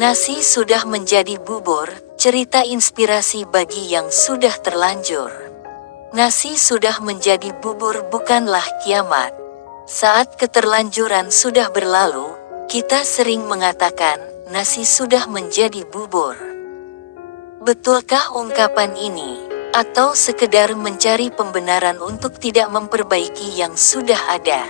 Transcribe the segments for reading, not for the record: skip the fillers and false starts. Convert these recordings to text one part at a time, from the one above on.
Nasi sudah menjadi bubur, cerita inspirasi bagi yang sudah terlanjur. Nasi sudah menjadi bubur bukanlah kiamat. Saat keterlanjuran sudah berlalu, kita sering mengatakan, nasi sudah menjadi bubur. Betulkah ungkapan ini? Atau sekedar mencari pembenaran untuk tidak memperbaiki yang sudah ada?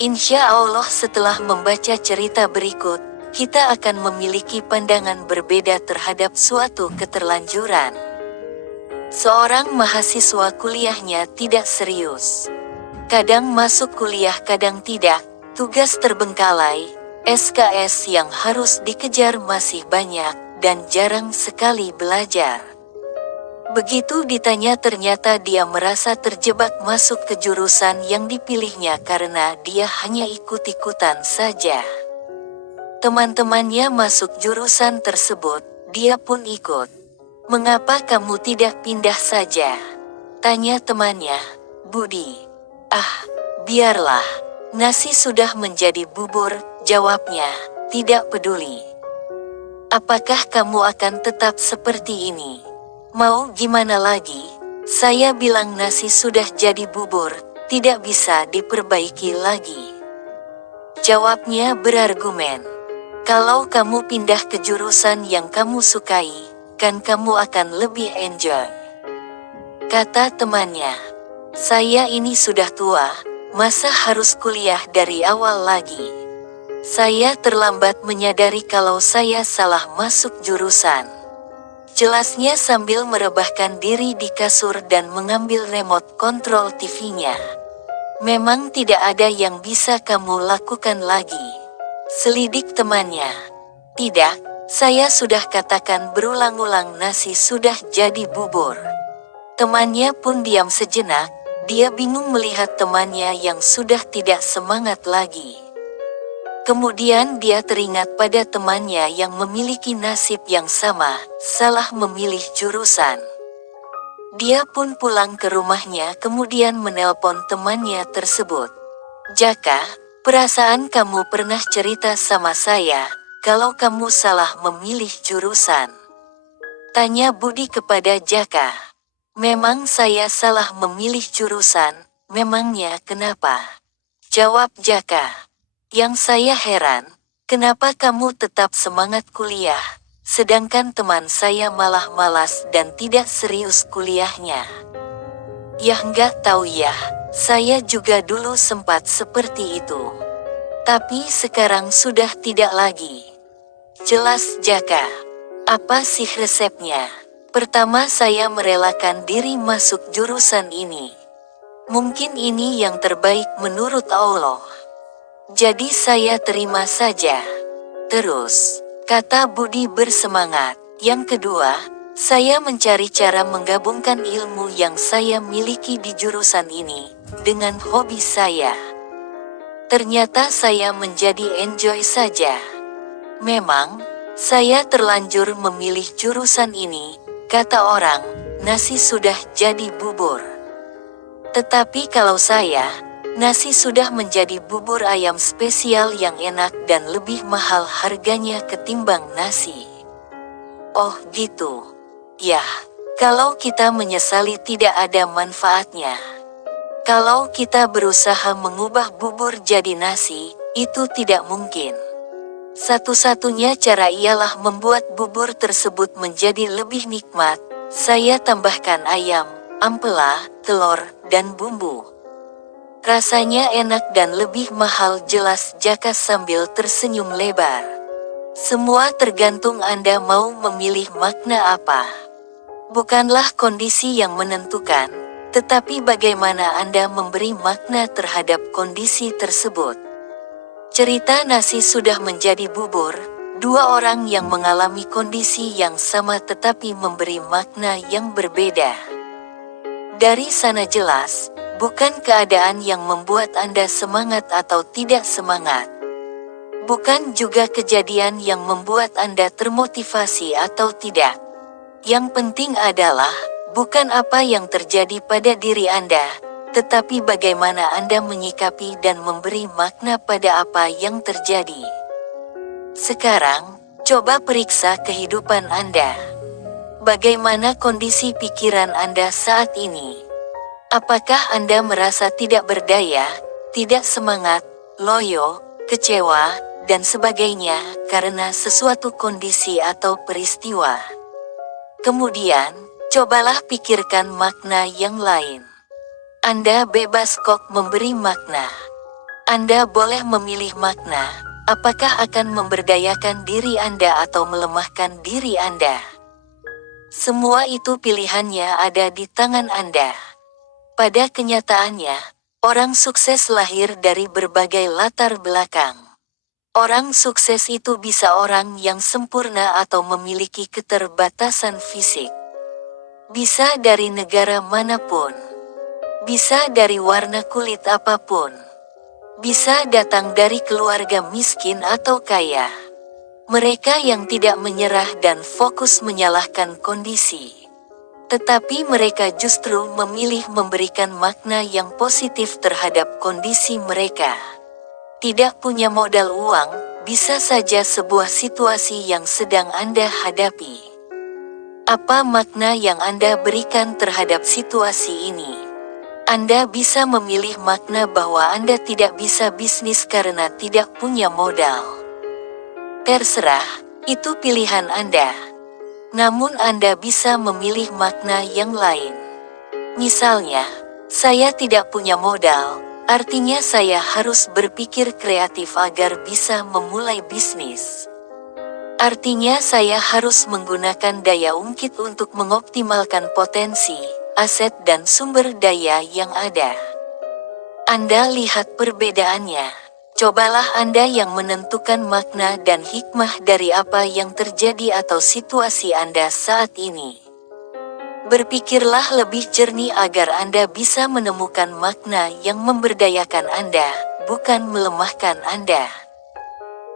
Insya Allah setelah membaca cerita berikut, kita akan memiliki pandangan berbeda terhadap suatu keterlanjuran. Seorang mahasiswa kuliahnya tidak serius. Kadang masuk kuliah kadang tidak, tugas terbengkalai, SKS yang harus dikejar masih banyak, dan jarang sekali belajar. Begitu ditanya ternyata dia merasa terjebak masuk ke jurusan yang dipilihnya karena dia hanya ikut-ikutan saja. Teman-temannya masuk jurusan tersebut, dia pun ikut. "Mengapa kamu tidak pindah saja?" tanya temannya. "Budi, biarlah. Nasi sudah menjadi bubur," jawabnya, "tidak peduli. Apakah kamu akan tetap seperti ini? Mau gimana lagi?" Saya bilang nasi sudah jadi bubur, tidak bisa diperbaiki lagi. Jawabnya berargumen. "Kalau kamu pindah ke jurusan yang kamu sukai, kan kamu akan lebih enjoy," kata temannya. "Saya ini sudah tua, masa harus kuliah dari awal lagi?" Saya terlambat menyadari kalau saya salah masuk jurusan. Jelasnya sambil merebahkan diri di kasur dan mengambil remote kontrol TV-nya. "Memang tidak ada yang bisa kamu lakukan lagi?" selidik temannya. "Tidak, saya sudah katakan berulang-ulang nasi sudah jadi bubur." Temannya pun diam sejenak, dia bingung melihat temannya yang sudah tidak semangat lagi. Kemudian dia teringat pada temannya yang memiliki nasib yang sama, salah memilih jurusan. Dia pun pulang ke rumahnya kemudian menelpon temannya tersebut. "Jaka, perasaan kamu pernah cerita sama saya, kalau kamu salah memilih jurusan," tanya Budi kepada Jaka. "Memang saya salah memilih jurusan, memangnya kenapa?" jawab Jaka. "Yang saya heran, kenapa kamu tetap semangat kuliah, sedangkan teman saya malah malas dan tidak serius kuliahnya." "Ya nggak tahu ya, saya juga dulu sempat seperti itu. Tapi sekarang sudah tidak lagi," jelas Jaka. "Apa sih resepnya? Pertama saya merelakan diri masuk jurusan ini. Mungkin ini yang terbaik menurut Allah. Jadi saya terima saja. Terus," kata Budi bersemangat, "yang kedua, saya mencari cara menggabungkan ilmu yang saya miliki di jurusan ini dengan hobi saya. Ternyata saya menjadi enjoy saja. Memang, saya terlanjur memilih jurusan ini, kata orang, nasi sudah jadi bubur. Tetapi kalau saya, nasi sudah menjadi bubur ayam spesial yang enak dan lebih mahal harganya ketimbang nasi." "Oh gitu. Yah, kalau kita menyesali tidak ada manfaatnya. Kalau kita berusaha mengubah bubur jadi nasi, itu tidak mungkin. Satu-satunya cara ialah membuat bubur tersebut menjadi lebih nikmat. Saya tambahkan ayam, ampela, telur, dan bumbu. Rasanya enak dan lebih mahal," jelas Jaka sambil tersenyum lebar. "Semua tergantung Anda mau memilih makna apa. Bukanlah kondisi yang menentukan, tetapi bagaimana Anda memberi makna terhadap kondisi tersebut." Cerita nasi sudah menjadi bubur, dua orang yang mengalami kondisi yang sama tetapi memberi makna yang berbeda. Dari sana jelas, bukan keadaan yang membuat Anda semangat atau tidak semangat. Bukan juga kejadian yang membuat Anda termotivasi atau tidak. Yang penting adalah, bukan apa yang terjadi pada diri Anda, tetapi bagaimana Anda menyikapi dan memberi makna pada apa yang terjadi. Sekarang, Coba periksa kehidupan Anda. Bagaimana kondisi pikiran Anda saat ini? Apakah Anda merasa tidak berdaya, tidak semangat, loyo, kecewa, dan sebagainya karena sesuatu kondisi atau peristiwa? Kemudian, cobalah pikirkan makna yang lain. Anda bebas kok memberi makna. Anda boleh memilih makna, apakah akan memberdayakan diri Anda atau melemahkan diri Anda. Semua itu pilihannya ada di tangan Anda. Pada kenyataannya, orang sukses lahir dari berbagai latar belakang. Orang sukses itu bisa orang yang sempurna atau memiliki keterbatasan fisik. Bisa dari negara manapun. Bisa dari warna kulit apapun. Bisa datang dari keluarga miskin atau kaya. Mereka yang tidak menyerah dan fokus menyalahkan kondisi. Tetapi mereka justru memilih memberikan makna yang positif terhadap kondisi mereka. Tidak punya modal uang, bisa saja sebuah situasi yang sedang Anda hadapi. Apa makna yang Anda berikan terhadap situasi ini? Anda bisa memilih makna bahwa Anda tidak bisa bisnis karena tidak punya modal. Terserah, itu pilihan Anda. Namun Anda bisa memilih makna yang lain. Misalnya, saya tidak punya modal, artinya saya harus berpikir kreatif agar bisa memulai bisnis. Artinya saya harus menggunakan daya ungkit untuk mengoptimalkan potensi, aset dan sumber daya yang ada. Anda lihat perbedaannya. Cobalah Anda yang menentukan makna dan hikmah dari apa yang terjadi atau situasi Anda saat ini. Berpikirlah lebih jernih agar Anda bisa menemukan makna yang memberdayakan Anda, bukan melemahkan Anda.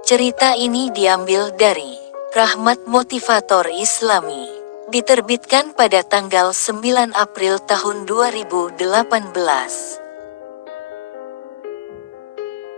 Cerita ini diambil dari Rahmat Motivator Islami. Diterbitkan pada tanggal 9 April tahun 2018.